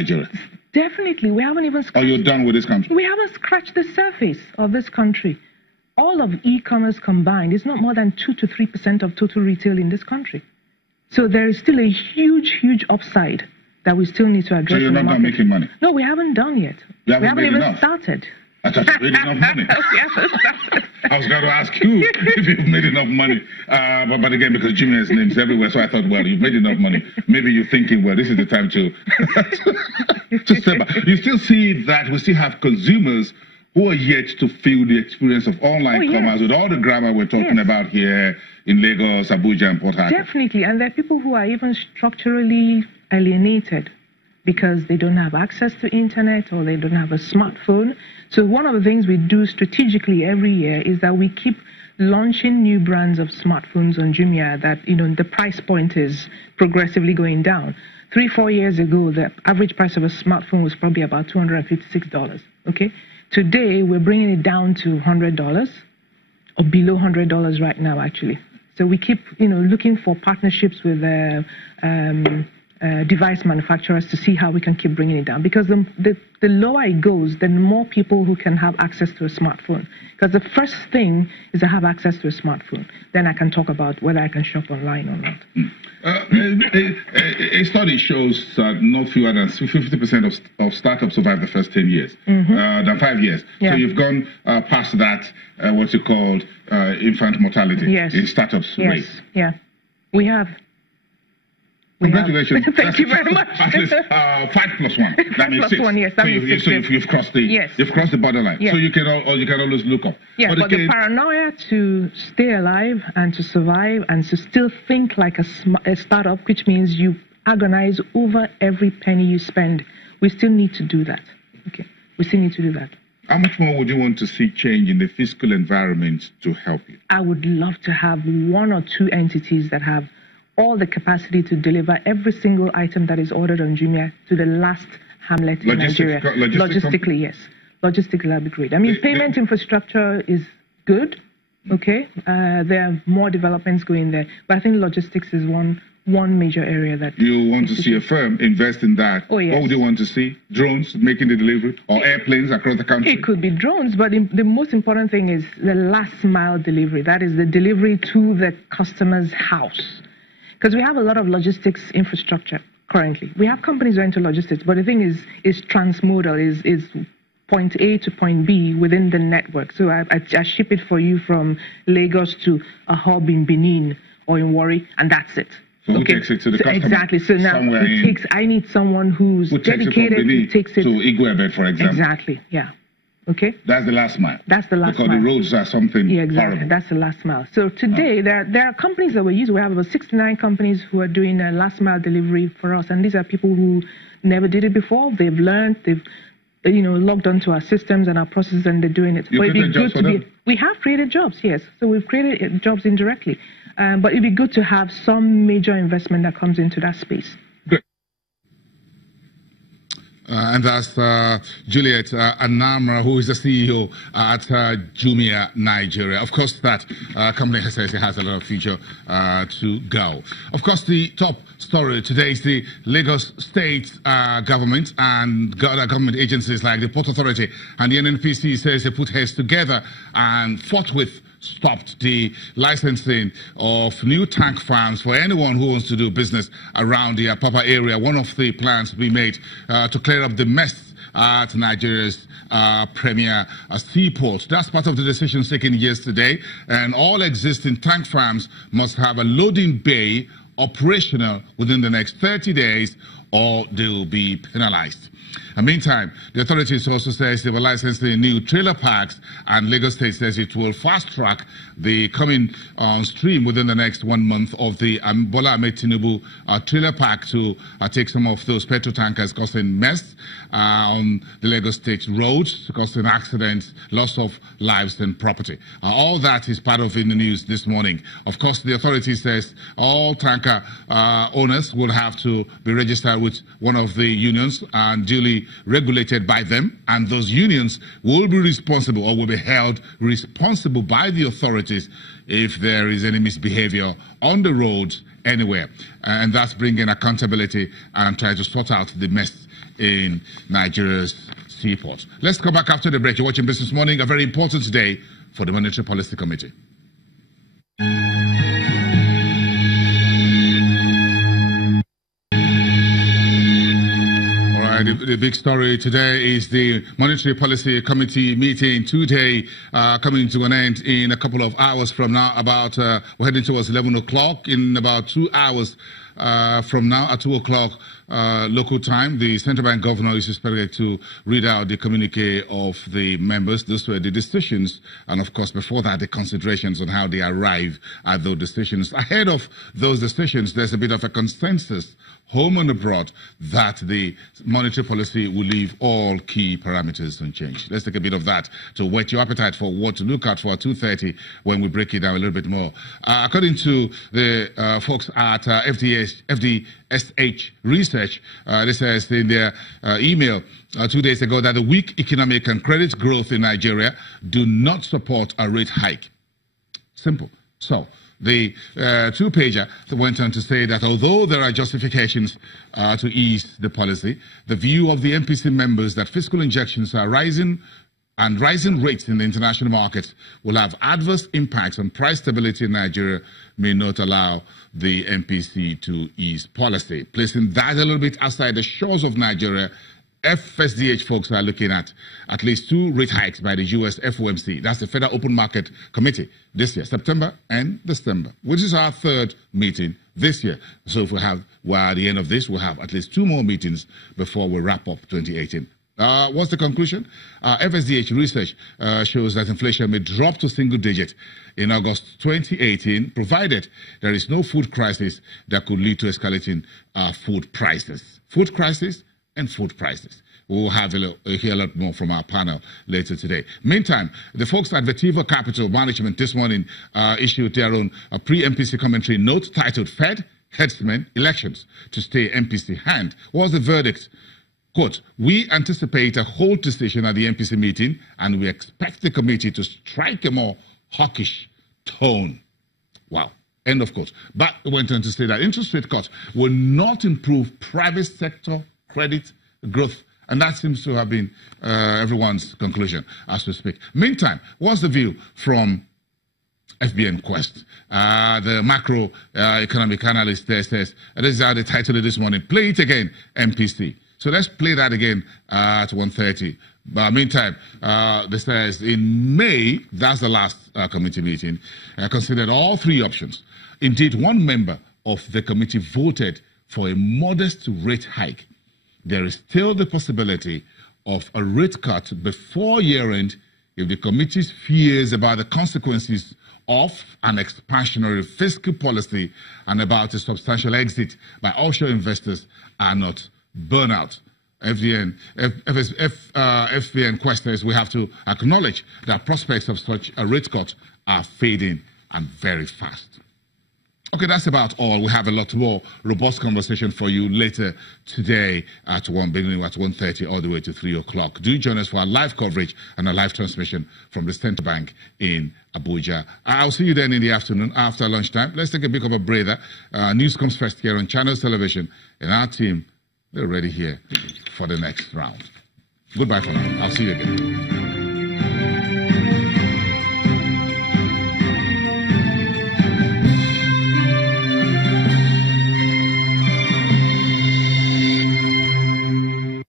Nigeria? Definitely. We haven't even scratched... Are you done with this country? We haven't scratched the surface of this country. All of e-commerce combined is not more than 2 to 3% of total retail in this country. So there is still a huge, huge upside that we still need to address. So you're not done making money? No, we haven't done yet. We haven't even started. I thought you made enough money. We haven't started. I was going to ask you if you've made enough money. But again, because Jumia has names everywhere, so I thought, well, you've made enough money. Maybe you're thinking, well, this is the time to step back. You still see that we still have consumers who are yet to feel the experience of online commerce with all the grammar we're talking about here in Lagos, Abuja, and Port Harcourt. Definitely. And there are people who are even structurally alienated because they don't have access to internet or they don't have a smartphone. So one of the things we do strategically every year is that we keep launching new brands of smartphones on Jumia that, you know, the price point is progressively going down. 3-4 years ago, the average price of a smartphone was probably about $256, okay? Today, we're bringing it down to $100 or below $100 right now, actually. So we keep, you know, looking for partnerships with device manufacturers to see how we can keep bringing it down. Because the lower it goes, the more people who can have access to a smartphone. Because the first thing is to have access to a smartphone. Then I can talk about whether I can shop online or not. A study shows that not fewer than 50% of startups survive the first 10 years, than 5 years. Yeah. So you've gone past that, what's it called, infant mortality in startups rate. Yeah, we have. Congratulations. Thank you very much. At least 5 plus 1. That means 6. 1, yes. That means 6. So you've crossed the borderline. Yes. So you can always look up. Yeah, but the paranoia to stay alive and to survive and to still think like a startup, which means you agonize over every penny you spend. We still need to do that. Okay, we still need to do that. How much more would you want to see change in the fiscal environment to help you? I would love to have 1 or 2 entities that have all the capacity to deliver every single item that is ordered on Jumia to the last hamlet in Nigeria. Logistically, yes. Logistically, that would be great. I mean, payment infrastructure is good, okay? There are more developments going there. But I think logistics is one major area that... You want to see a firm invest in that. Oh, yes. What would you want to see? Drones making the delivery? Or airplanes across the country? It could be drones, but the most important thing is the last mile delivery. That is the delivery to the customer's house. Because we have a lot of logistics infrastructure currently. We have companies who are into logistics, but the thing is transmodal, is point A to point B within the network. So I ship it for you from Lagos to a hub in Benin or in Warri, and that's it. So who takes it to the customer? Exactly. So now I need someone who's dedicated, who takes it to Igwebe, for example. Exactly, yeah. Okay. That's the last mile. That's the last mile. Because the roads are something exactly. horrible. That's the last mile. So today, there are companies that we use. We have about 69 companies who are doing a last mile delivery for us. And these are people who never did it before. They've learned, they've logged onto our systems and our processes, and they're doing it. You created jobs for them? We have created jobs, yes. So we've created jobs indirectly. But it'd be good to have some major investment that comes into that space. And that's Juliet Anamah, who is the CEO at Jumia Nigeria. Of course, that company has a lot of future to go. Of course, the top story today is the Lagos State government and other government agencies like the Port Authority and the NNPC says they put heads together and forthwith stopped the licensing of new tank farms for anyone who wants to do business around the Apapa area. One of the plans to be made to clear up the mess at Nigeria's premier seaport. That's part of the decision taken yesterday, and all existing tank farms must have a loading bay operational within the next 30 days or they will be penalized. In the meantime, the authorities also says they will license the new trailer parks, and Lagos State says it will fast-track the coming on stream within the next 1 month of the Bola Ahmed Tinubu trailer park to take some of those petrol tankers causing mess on the Lagos State roads, causing accidents, loss of lives and property. All that is part of in the news this morning. Of course, the authority says all tanker owners will have to be registered with one of the unions and duly regulated by them, and those unions will be responsible or will be held responsible by the authorities if there is any misbehavior on the roads anywhere. And that's bringing accountability and trying to sort out the mess in Nigeria's seaports. Let's come back after the break. You're watching Business Morning, a very important day for the Monetary Policy Committee. The big story today is the Monetary Policy Committee meeting today, coming to an end in a couple of hours from now. We're heading towards 11 o'clock. In about 2 hours from now, at 2 o'clock local time, the central bank governor is expected to read out the communique of the members. Those were the decisions, and of course, before that, the considerations on how they arrive at those decisions. Ahead of those decisions, there's a bit of a consensus, home and abroad, that the monetary policy will leave all key parameters unchanged. Let's take a bit of that to whet your appetite for what to look out for at 2:30 when we break it down a little bit more. According to the folks at FDSH Research, this says in their email 2 days ago that the weak economic and credit growth in Nigeria do not support a rate hike. Simple. So the two-pager went on to say that although there are justifications to ease the policy, the view of the MPC members that fiscal injections are rising and rising rates in the international markets will have adverse impacts on price stability in Nigeria may not allow the MPC to ease policy. Placing that a little bit outside the shores of Nigeria, FSDH folks are looking at least 2 rate hikes by the US FOMC. That's the Federal Open Market Committee this year, September and December, which is our 3rd meeting this year. So if at the end of this, we'll have at least 2 more meetings before we wrap up 2018. What's the conclusion? FSDH research shows that inflation may drop to single digit in August 2018, provided there is no food crisis that could lead to escalating food prices. Food crisis and food prices. We'll hear a lot more from our panel later today. Meantime, the folks at Vetivo Capital Management this morning issued their own pre-MPC commentary note titled Fed Headsmen Elections to Stay MPC Hand. What's the verdict? Quote, we anticipate a hold decision at the MPC meeting and we expect the committee to strike a more hawkish tone. Wow. End of quote. But went on to say that interest rate cuts will not improve private sector credit growth. And that seems to have been everyone's conclusion as we speak. Meantime, what's the view from FBN Quest? The macro economic analyst there says, this is how they titled it this morning, Play It Again, MPC. So let's play that again at 1:30. But meantime, this says in May, that's the last committee meeting, considered all 3 options. Indeed, one member of the committee voted for a modest rate hike. There is still the possibility of a rate cut before year-end if the committee's fears about the consequences of an expansionary fiscal policy and about a substantial exit by offshore investors are not borne out. FBN questions, we have to acknowledge that prospects of such a rate cut are fading and very fast. Okay, that's about all. We have a lot more robust conversation for you later today at beginning at 1:30 all the way to 3 o'clock. Do join us for our live coverage and a live transmission from the Central Bank in Abuja. I'll see you then in the afternoon after lunchtime. Let's take a bit of a breather. News comes first here on Channels Television, and our team, they're ready here for the next round. Goodbye for now. I'll see you again.